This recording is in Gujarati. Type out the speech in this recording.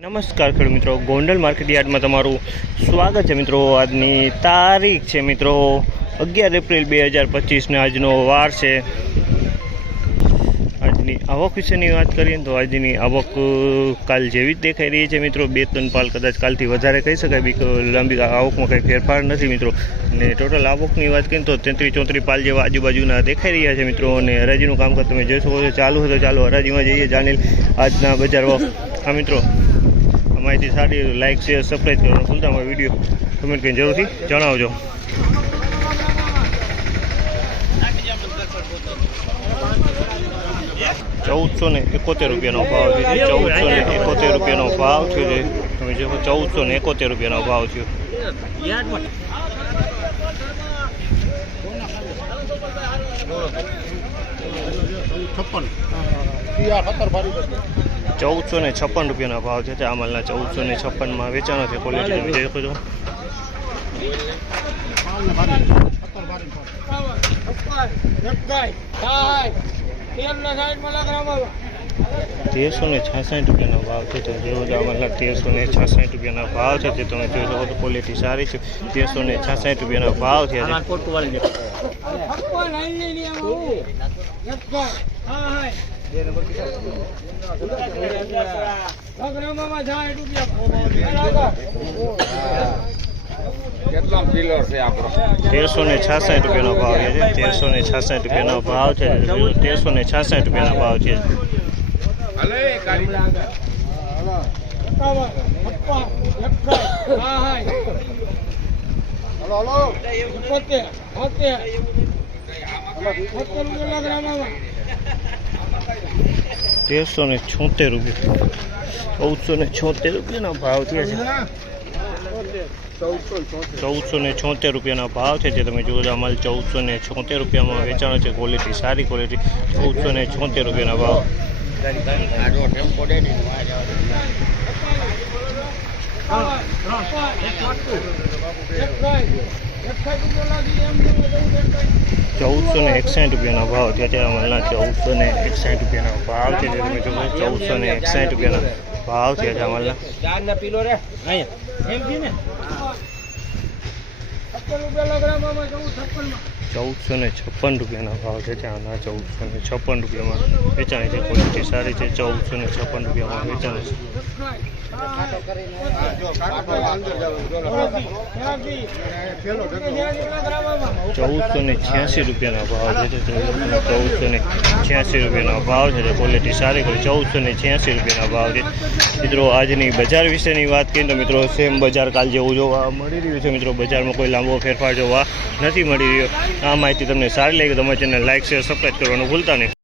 નમસ્કાર ખેડૂત મિત્રો, ગોંડલ માર્કેટ યાર્ડમાં તમારું સ્વાગત છે મિત્રો। આજની તારીખ છે મિત્રો 11 એપ્રિલ 2025 આજનો વાર છે। આજની આવક વિશેની વાત કરીએ તો આજની આવક કાલ જેવી જ દેખાઈ રહી છે મિત્રો। 2-3 પાલ કદાચ કાલથી વધારે કહી શકાય, લાંબી આવકમાં કંઈ ફેરફાર નથી મિત્રો। અને ટોટલ આવકની વાત કરીએ તો 33-34 પાલ જેવા આજુબાજુના દેખાઈ રહ્યા છે મિત્રો। અને હરાજીનું કામકાજ તમે જોઈ શકો છો ચાલુ છે, તો ચાલો હરાજીમાં જઈએ, જાણેલ આજના બજાર ભાવ। હા મિત્રો, માહિતી સારી લાઈક શેર સબસ્ક્રાઈબ કરવાનું ભૂલતા નહીં, વિડીયો કમેન્ટ કરીને જરૂરથી જણાવજો। ₹1471 ભાવ છે। ₹1471 ભાવ છે। તમે જો ₹1471 ભાવ છે। ₹1456 ભાવ છે। આ માલના 1456 વેચાણો છે। ક્વોલિટી તમે જોઈ શકો છો। ₹1366 ભાવ છે। તો જેવો જ આ માલના ₹1366 ભાવ છે, તે તમે જોઈ શકો છો। ક્વોલિટી સારી છે। ₹1366 ભાવ છે। ₹1366 ભાવ છે। ₹1366 ભાવ છે। ₹1366 ભાવ છે। ₹1376 ભાવ થયા છે। ₹1476 ભાવ છે, જે તમે જુઓ છો। માલ ₹1476 વેચાણો છે। ક્વોલિટી સારી ક્વોલિટી। ₹1476 ભાવ। ₹1461 ભાવ છે। અત્યારે માલના ₹1461 ભાવ છે, જે તમે જુઓ ₹1461 ભાવ છે। માલના ₹1456 ભાવ છે। આના ₹1456 વેચાણી છે। ક્વોલિટી સારી છે। ₹1456 વેચાણી છે। ₹1486 ભાવ છે। ₹1486 ભાવ છે। ક્વોલિટી સારી કરી। ₹1486 ભાવ છે મિત્રો। આજની બજાર વિશેની વાત કરીએ તો મિત્રો સેમ બજાર કાલ જેવું જોવા મળી રહ્યું છે મિત્રો। બજારમાં કોઈ લાંબો ફેરફાર જોવા નથી મળી રહ્યો। આ માહિતી તમને સારી લાગી તો તમારી ચેનલ લાઈક શેર સબસ્ક્રાઈબ કરવાનું ભૂલતા નહીં।